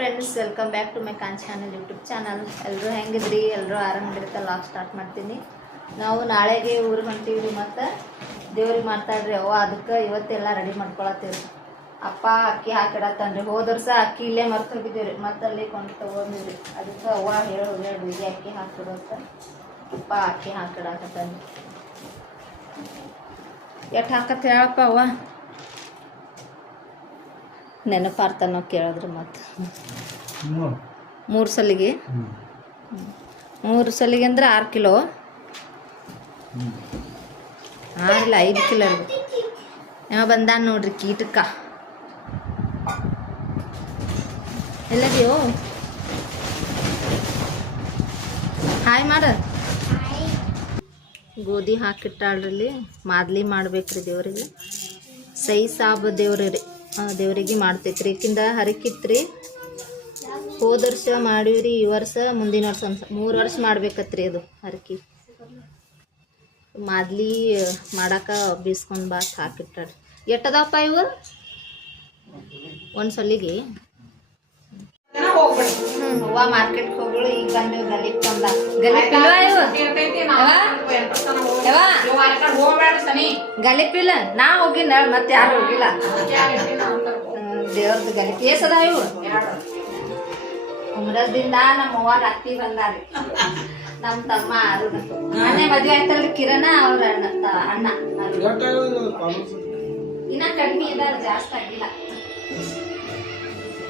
Friends, welcome back to my channel, YouTube channel. ಎಲ್ಲರೂ ಹೆಂಗಿದ್ರಿ? ಎಲ್ಲರೂ ಆರಾಮಿರುತ್ತೆ. ಲಾಗ್ ಸ್ಟಾರ್ಟ್ ಮಾಡ್ತೀನಿ. ನಾವು ನಾಳೆಗೆ ಊರಿಗೆ ಹೊಂಟೀವಿ ರೀ. ಮತ್ತು ದೇವ್ರಿಗೆ ಮಾಡ್ತಾಯಿದ್ರಿ ಅವ್ವ, ಅದಕ್ಕೆ ಇವತ್ತೆಲ್ಲ ರೆಡಿ ಮಾಡ್ಕೊಳತ್ತೀವಿ. ಅಪ್ಪ ಅಕ್ಕಿ ಹಾಕಿಡತ್ತನ್ರಿ. ಹೋದ ವರ್ಷ ಅಕ್ಕಿ ಇಲ್ಲೇ ಮರ್ತು ಹೋಗಿದ್ದೀವಿ ರೀ. ಮತ್ತು ಅಲ್ಲಿ ಕೊಂಡು ತೊಗೊಂಡಿವ್ರಿ. ಅದಕ್ಕೆ ಅವ್ವ ಹೇಳಿ ಅಕ್ಕಿ ಹಾಕಿಡೋತ್ತ ಅಪ್ಪ ಅಕ್ಕಿ ಹಾಕಿಡಾಕತ್ತಾನ. ಎಷ್ಟು ಹಾಕತ್ತ ಹೇಳಪ್ಪ ಅವ್ವ? ನೆನಪಾರ್ತಾನೋ ಕೇಳಿದ್ರು. ಮತ್ತು 3 ಸಲಿಗೆ 3 ಸಲಿಗೆ ಅಂದ್ರೆ 6 ಕಿಲೋ. ಇಲ್ಲ 5 ಕಿಲೋ ಯಾವ ಬಂದಾನ ನೋಡ್ರಿ ಕೀಟಕ್ಕ. ಎಲ್ಲದಿಯೋ ಹಾಯ್ ಮಾಡ. ಗೋಧಿ ಹಾಕಿಟ್ಟಾಳ್ರಲ್ಲಿ ಮಾದ್ಲಿ ಮಾಡ್ಬೇಕ್ರಿ ದೇವ್ರಿಗೆ. ಸೈ ಸಾಬ್ ದೇವ್ರಿಗೆ ಮಾಡ್ತೈತ್ರಿ. ಈಕಿಂದ ಹರಕಿತ್ರಿ. ಹೋದ ವರ್ಷ ಮಾಡೀವ್ರಿ. ಈ ವರ್ಷ ಮುಂದಿನ ವರ್ಷ 3 ವರ್ಷ ಮಾಡ್ಬೇಕತ್ರಿ ಅದು ಹರಕಿ. ಮಾದ್ಲಿ ಮಾಡಾಕ ಬೀಸ್ಕೊಂಡು ಬಾತ್ ಹಾಕಿಟ್ಟಾಡ್ರಿ. ಎಟ್ಟದಪ್ಪ ಇವು? ಒಂದು ಸಲಿಗೆ ಹೂವ ಮಾರ್ಕೆಟ್ಗೆ ಹೋಗಳು. ಈಗ ಬಂದೇವು. ಗಲಿಪ್ ತಂದ ಗಲಿಪಿಲ್ಲ. ನಾ ಹೋಗಿನ ಮತ್ತೆ ಯಾರು ಹೋಗಿಲ್ಲ. ದೇವ್ರದ್ದು ಗಲಿಪಿ ಏಸದ ಇವು. ಕುಮರದಿಂದ ನಮ್ಮ ಅವ್ವ ಅತ್ತಿ ಬಂದಾರಿ. ನಮ್ಮ ತಮ್ಮ ಅರುಣ. ಮೊನ್ನೆ ಮದುವೆ ಆಯ್ತಲ್ರಿ ಕಿರಣ, ಅವ್ರ ಅಣ್ಣ. ಇನ್ನ ಕಡಿಮೆ ಇದಾರ, ಜಾಸ್ತಿ ಆಗಿಲ್ಲ.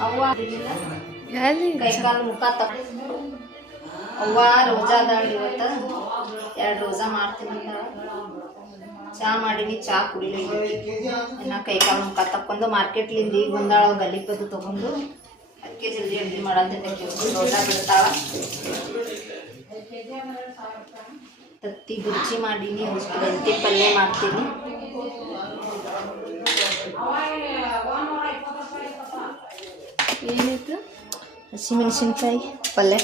ಅವ್ವ ಕೈ ಕಾಲು ಮುಖ ಅವ್ವ ರೋಜಾ ಅದಾಳ ಇವತ್ತ. 2 ರೋಜಾ ಮಾಡ್ತೀನಿ. ಚಾ ಮಾಡೀನಿ, ಚಾ ಕುಡಿಲಿ. ಇನ್ನ ಕೈ ಕಾಲು ಮುಖ ತಕ್ಕೊಂಡು ಮಾರ್ಕೆಟ್ಲಿಂದ ಈಗ ಬಂದಾಳ. ಗಲಿಪದು ತಗೊಂಡು ಅದಕ್ಕೆ ಜಲ್ದಿ ಅಡ್ಗೆ ಮಾಡತ್ತೈತೆ. ರೋಜಾ ಬಿಡ್ತಾಳ. ತತ್ತಿ ಬುರ್ಜಿ ಮಾಡೀನಿ. ಅಷ್ಟು ಮೆಂತ್ಯ ಪಲ್ಯ ಮಾಡ್ತೀನಿ. ಏನಿತ್ತು? ಹಸಿಮೆಣಸಿನ್ಕಾಯಿ ಪಲ್ಯ.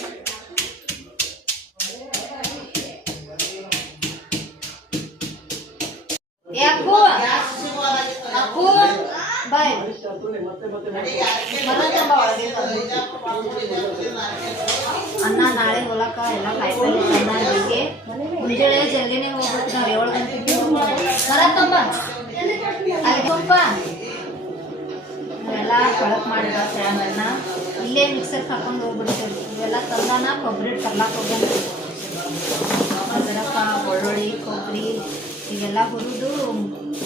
ಬಾಯ್ ಅನ್ನ ನಾಳೆ ಹೊಲಕ್ಕ ಎಲ್ಲ ಕಾಯಿಪಲ್ಲೆ ತಂದಾಗೆ. ಮುಂಜಾನೆ ಜಲ್ದಿನೇ ಹೋಗ್ಬೇಕು. ನಾವು 7 ಗಂಟೆಗೆ ಮರತ್ತಂಬ ಅಲ್ಲಿಪ್ಪ ಇವೆಲ್ಲ ಕಳಕ್ ಮಾಡಿದ ಫ್ಯಾಮನ್ನ ಇಲ್ಲೇ ಮಿಕ್ಸರ್ಗೆ ಹಾಕೊಂಡು ಹೋಗ್ಬಿಡ್ತೇವೆ. ಇವೆಲ್ಲ ತಂದಾನ. ಕೊಬ್ಬರಿ ತರ್ಲಾಕ್ ಹೋಗ್ಬೇಕು. ಅದರಪ್ಪ ಬೆಳ್ಳುಳ್ಳಿ ಕೊಬ್ಬರಿ ಇವೆಲ್ಲ ಹುರಿದು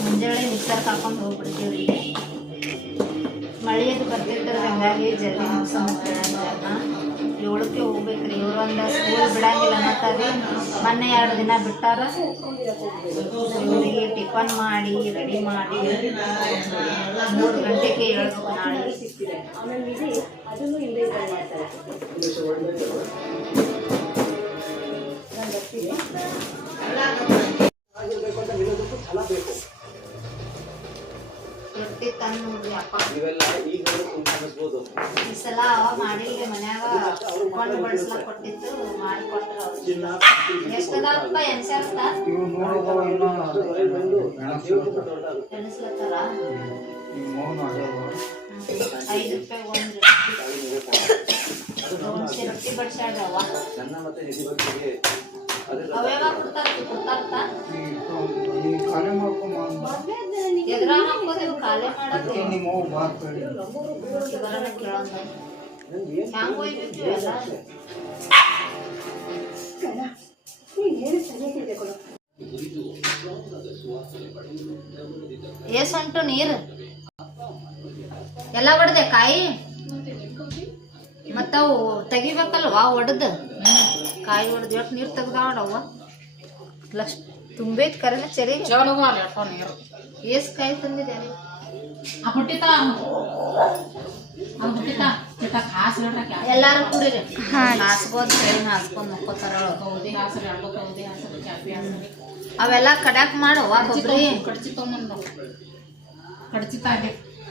ಮುಂಜಾನೆ ಮಿಕ್ಸರ್ಗೆ ಹಾಕೊಂಡು ಹೋಗ್ಬಿಡ್ತೀವಿ. ಮಳೆಯದು ಬರ್ತಿರ್ತದೆ, ಹಂಗಾಗಿ ಜಲ್ದಿ ಮುಗಿಸೋಣ. 7ಕ್ಕೆ ಹೋಗ್ಬೇಕ್ರಿ. ಇವ್ರೊಂದು ಸ್ಕೂಲ್ ಬಿಡಂಗಿಲ್ಲ ಅನ್ನತ್ತಾರಿ. ಮೊನ್ನೆ 2 ದಿನ ಬಿಟ್ಟಾರ. ಇವರಿಗೆ ಟಿಫನ್ ಮಾಡಿ ರೆಡಿ ಮಾಡಿ 3 ಗಂಟೆಗೆ ಹೇಳ್ಬೇಕು ನಾಳೆ. ರೊಟ್ಟಿ ತಂದು ನೋಡ್ರಿ ಅಪ್ಪ. ಈ ಸಲ ಅವ ಮಾಡಿಲ್ರಿ. ಮನ್ಯಾಗ ಕೊಂಡು ಬಡಿಸ್ಲಾಕ್ ಕೊಟ್ಟಿತ್ತು, ಮಾಡಿ ಕೊಟ್ಟರು. ಎಷ್ಟದಪ್ಪ? ಎನ್ಸರ್ತ ಎಣಿಸ್ಲತ್ತಾರ. 5 ರೂಪಾಯಿ ಒಂದು ರೊಟ್ಟಿ. ರೊಟ್ಟಿ ಬಡ್ಸ್ಯಾಡ್ರಿ ಅವ. ಅವೇವ ಕೊಡ್ತಾರ್ತ ಎದ್ರ ಹಾಕೋದೇವು ಖಾಲಿ ಮಾಡಕ್ಕೆ. ಬರೋಣ ಕೇಳೋಣ ಹ್ಯಾಂಗ ಹೋಯ್ಬೇಕು ಎಲ್ಲ. ಏಸುಂಟು ನೀರು ಎಲ್ಲ ಒಡ್ದೆ ಕಾಯಿ. ಮತ್ತವು ತೆಗಿಬೇಕಲ್ವಾ ಒಡ್ದು ಕಾಯಿ ಒಡ್ದು. ಎಷ್ಟು ನೀರು ತೆಗ್ದಾವಡವ್ವ. ಲಕ್ಷ ತುಂಬೈತ್ ಕರೆನ ಚರಿ. ಏಸ್ ಕಾಯಿ ತಂದಿದೆ? ಎಲ್ಲಾರು ಕುಡಿರಿ. ಹಾಸ್ಕೋದ್ ಹೇಳಿ ಹಾಸ್ಕೊಂಡ್ ಮಕ್ಕೋತಾರ. ಅವೆಲ್ಲ ಕಡ್ಯಾಕ್ ಮಾಡವ್ವ. ಕೊಬ್ಬರಿ ಕಡ್ಚಿ ತೊಗೊಂಬಂದು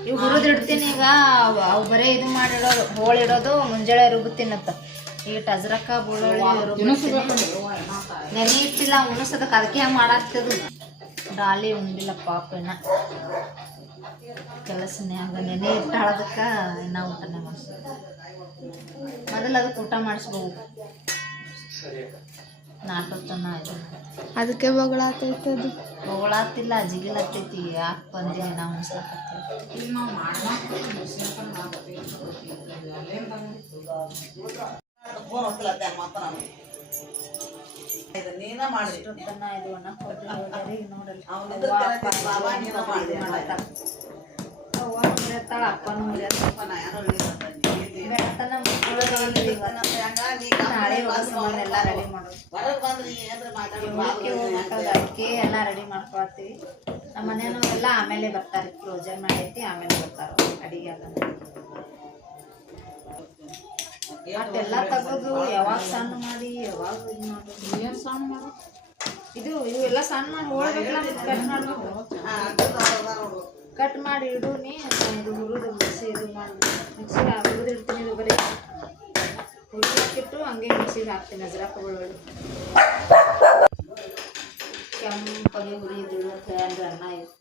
ಇವು ಹುರಿದಿಡ್ತೀನಿ. ಈಗ ಅವು ಬರೀ ಇದು ಮಾಡಿಡೋದು, ಹೋಳಿಡೋದು. ಮುಂಜಾನೆ ರುಬ್ತೀನಂತ. ಈಗ ಅಜ್ರಕ್ಕ ಬೆಳ್ಳುಳ್ಳಿ ನೆನೆ ಇಟ್ಟಿಲ್ಲ. ಉಣಸದಕ್ಕೆ ಅದಕ್ಕೆ ಹೆಂಗೆ ಮಾಡಾಕ್ತದು. ಡಾಲಿ ಉಂಡಿಲ್ಲ ಪಾಪಿನ. ಕೆಲಸನೇ ಹಂಗ ನೆನೆ ಇಟ್ಟಾಳದಕ್ಕೆ ಇನ್ನೂ ಊಟನೇ ಮಾಡಿಸ್ಬೇಕು. ಮೊದಲು ಅದಕ್ಕೆ ಊಟ ಮಾಡಿಸ್ಬೇಕು. ನಾಟಕನ ಇದು ಅದಕ್ಕೆ ಬೊಗಳಾತೈತದು. ಬೊಗಳಾತಿಲ್ಲ, ಜಿಗಿಲತ್ತೈತಿ. ಯಾಕೆ ಬಂದೀನಿ ನಾವು ಅನ್ಸ್ಲಕತ್ತೈತಿ. ಇಷ್ಟೊತ್ತನ ಇದು ಅನ್ನ ಕೊಬ್ಬರಿ ಹೋದ್ರಿ ನೋಡಲ್ಲಿ ಹುರಿಯತ್ತಾಳ, ಅಪ್ಪನೂ ಹುರಿಯತ್ತಾಳ. ನಾಳೆ ಎಲ್ಲ ರೆಡಿ ಮಾಡೋದು. ಅದಕ್ಕೆ ಎಲ್ಲ ರೆಡಿ ಮಾಡ್ಕೊಳ್ತೀವಿ. ನಮ್ಮ ಮನೆಯೂ ಎಲ್ಲ ಆಮೇಲೆ ಬರ್ತಾರೆ. ಫ್ರೋಜನ್ ಮಾಡೈತಿ, ಆಮೇಲೆ ಬರ್ತಾರೆ ಅಡಿಗೆ ಮತ್ತೆಲ್ಲ ತೆಗೆದು ಯಾವಾಗ ಸಣ್ಣ ಮಾಡಿ ಯಾವಾಗ ಇದು ಮಾಡೋದು. ಏನು ಸಣ್ಣ ಮಾಡೋದು? ಇವೆಲ್ಲ ಸಣ್ಣ ಮಾಡಿ ಹೋಳ್ಬೇಕಲ್ಲ, ಕಟ್ ಮಾಡಬೇಕು. ಕಟ್ ಮಾಡಿ ಇಡೂನಿ. ಇದು ಹುರಿದು ಮಿಕ್ಸಿ ಇದು ಮಾಡಿ ಮಿಕ್ಸಿಗೆ ಹುರಿದಿರ್ತೀನಿ. ಇದು ಬರೀ ಹುರಿದು ಹಾಕಿಟ್ಟು ಹಂಗೆ ಮಿಕ್ಸಿಗೆ ಹಾಕ್ತೀನಿ. ಅಜ್ರಕ ಬೆಳ್ಳುಳ್ಳಿ ಕೆಂಪಗೆ ಹುರಿದಿಡು ಅಂದ್ರೆ ಅನ್ನ. ಇದು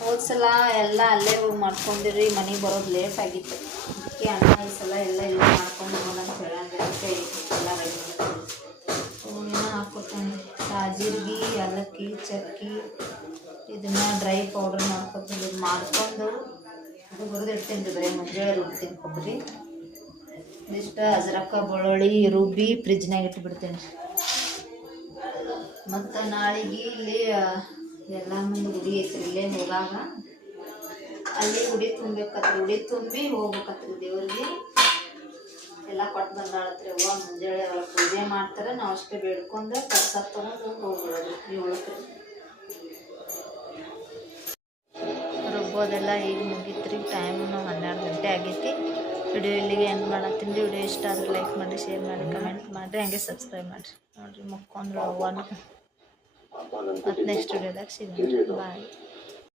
ಹೋದ್ಸಲ ಎಲ್ಲ ಅಲ್ಲೇ ಮಾಡ್ಕೊಂಡಿರಿ, ಮನೆಗೆ ಬರೋದು ಲೇಟ್ ಆಗಿತ್ತು. ಅದಕ್ಕೆ ಅನ್ನ ಈ ಸಲ ಎಲ್ಲ ಇಲ್ಲಿ ಮಾಡ್ಕೊಂಡು ಹೋಗೋಣ ಹೇಳಂಗೆ ಎಲ್ಲ ರೆಡಿ ಮಾಡ್ತೀವಿ. ಏನೋ ಹಾಕ್ಕೊಡ್ತಾನೆ ಜೀರಿಗೆ, ಏಲಕ್ಕಿ, ಚಕ್ಕಿ ಇದನ್ನ ಡ್ರೈ ಪೌಡರ್ ಮಾಡ್ಕೊತೀನಿ. ಇದು ಮಾಡ್ಕೊಂಡು ಅದು ಹುರಿದಿಡ್ತೀನಿ ರೀ. ಬರೀ ಮುಂಜಾನೆ ರುಬ್ತೀನಿ ಕೊಬ್ಬರಿ. ಇದಿಷ್ಟು ಅಜ್ರಕ ಬೆಳ್ಳುಳ್ಳಿ ರುಬ್ಬಿ ಫ್ರಿಜ್ನಾಗ ಇಟ್ಬಿಡ್ತೀನಿ. ಮತ್ತು ನಾಳೆಗೆ ಇಲ್ಲಿ ಎಲ್ಲ ಮಂದಿ ಗುಡಿ ಐತ್ರಿ. ಇಲ್ಲೇ ಹೋಗಾಗ ಅಲ್ಲಿ ಉಡಿ ತುಂಬೇಕತ್ರಿ. ಉಡಿ ತುಂಬಿ ಹೋಗ್ಬೇಕತ್ರಿ ದೇವ್ರಿಗೆ. ಎಲ್ಲ ಕೊಟ್ಟು ಬಂದಾಳತ್ರಿ ಅವ್ವ. ಮುಂಜಾನೆ ಅವ್ರು ಪೂಜೆ ಮಾಡ್ತಾರೆ, ನಾವು ಅಷ್ಟೇ ಬೇಡ್ಕೊಂಡು ಪ್ರಸಾದ ತೊಗೊಂಡು ಹೋಗ್ಬಿಡೋದು 7ಕ್ಕೆ. ರುಬ್ಬೋದೆಲ್ಲ ಈಗ ಮುಗೀತ್ರಿ. ಟೈಮು 12 ಗಂಟೆ ಆಗೈತಿ. ವಿಡಿಯೋ ಇಲ್ಲಿಗೆ ಎಂಡ್ ಮಾಡತ್ತೀನಿ ರೀ. ವಿಡಿಯೋ ಇಷ್ಟ ಆದರೆ ಲೈಕ್ ಮಾಡಿ, ಶೇರ್ ಮಾಡಿ, ಕಮೆಂಟ್ ಮಾಡಿರಿ, ಹಂಗೆ ಸಬ್ಸ್ಕ್ರೈಬ್ ಮಾಡಿರಿ. ನೋಡಿರಿ ಮುಕ್ಕೊಂಡ್ರು ಅವ್ವನು. ಮತ್ತು ನೆಕ್ಸ್ಟ್ ವಿಡಿಯೋದಾಗ ಸಿಗೋಣ. ಬಾಯ್.